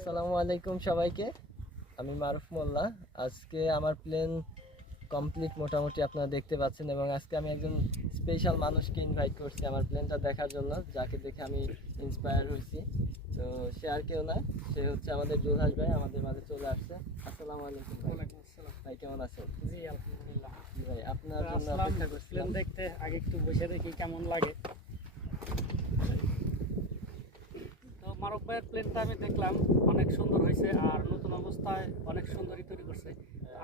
আসসালামু আলাইকুম সবাইকে। আমি মারুফ মোল্লা। আজকে আমার প্লেন কমপ্লিট মোটামুটি আপনারা দেখতে পাচ্ছেন, এবং আজকে আমি একজন স্পেশাল মানুষকে ইনভাইট করছি আমার প্লেনটা দেখার জন্য, যাকে দেখে আমি ইন্সপায়ার হয়েছি। তো সে আর কেউ না, সে হচ্ছে আমাদের জুলহাস ভাই, আমাদের মাঝে চলে আসছে। আসসালামু আলাইকুম ভাই। ওয়ালাইকুম আসসালাম। ভাই কেমন আছেন? জি আলহামদুলিল্লাহ। জি ভাই, আপনার জন্য আসলাম অপেক্ষা করছিলাম। প্লেন দেখতে, আগে একটু বসে দেখি কেমন লাগে। তো মারুফ ভাইয়ের প্লেনটা আমি দেখলাম, অনেক সুন্দর হয়েছে আর নতুন অবস্থায় অনেক সুন্দরই তৈরি করছে।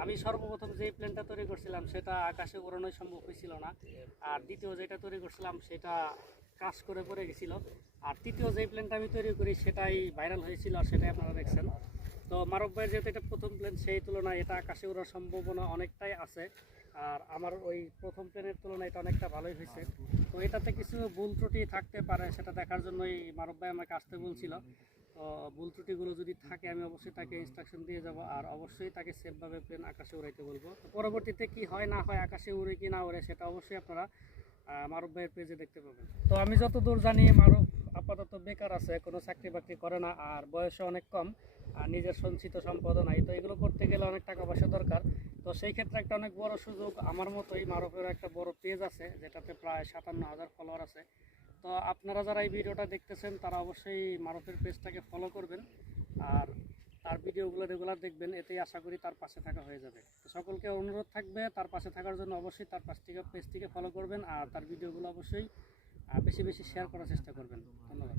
আমি সর্বপ্রথম যেই প্লেনটা তৈরি করছিলাম সেটা আকাশে উড়ানোই সম্ভব হয়েছিল না, আর দ্বিতীয় যেটা তৈরি করছিলাম সেটা ক্রাশ করে পড়ে গেছিল, আর তৃতীয় যেই প্লেনটা আমি তৈরি করি সেটাই ভাইরাল হয়েছিল, আর সেটাই আপনারা দেখছেন। তো মারুফ ভাইয়ের যেহেতু এটা প্রথম প্লেন, সেই তুলনায় এটা আকাশে ওড়ার সম্ভাবনা অনেকটাই আছে, আর আমার ওই প্রথম প্লেনের তুলনায় এটা অনেকটা ভালোই হয়েছে। তো এটাতে কিছু ভুল ত্রুটি থাকতে পারে, সেটা দেখার জন্যই মারুফ ভাই আমাকে আসতে বলছিল। তো ভুল ত্রুটিগুলো যদি থাকে আমি অবশ্যই তাকে ইনস্ট্রাকশন দিয়ে যাব, আর অবশ্যই তাকে সেফভাবে প্লেন আকাশে উড়াইতে বলবো। তো পরবর্তীতে কি হয় না হয়, আকাশে উড়ে কি না উড়ে, সেটা অবশ্যই আপনারা মারুফ ভাইয়ের পেজে দেখতে পাবেন। তো আমি যতদূর জানি মারুফ আপাতত বেকার আছে, কোনো চাকরি বাকরি করে না, আর বয়সও অনেক কম, আর নিজের সঞ্চিত সম্পদও নাই। তো এগুলো করতে গেলে অনেক টাকা পয়সা দরকার। তো সেই ক্ষেত্রে একটা অনেক বড় সুযোগ, আমার মতোই মারুফের একটা বড় পেজ আছে যেটাতে প্রায় 57,000 ফলোয়ার আছে। তো আপনারা যারা এই ভিডিওটা দেখতেছেন তারা অবশ্যই মারুফের পেজটাকে ফলো করবেন, আর তার ভিডিওগুলো রেগুলার দেখবেন, এতেই আশা করি তার পাশে থাকা হয়ে যাবে। তো সকলকে অনুরোধ থাকবে তার পাশে থাকার জন্য, অবশ্যই তার পেজটিকে ফলো করবেন, আর তার ভিডিওগুলো অবশ্যই বেশি বেশি শেয়ার করার চেষ্টা করবেন। ধন্যবাদ।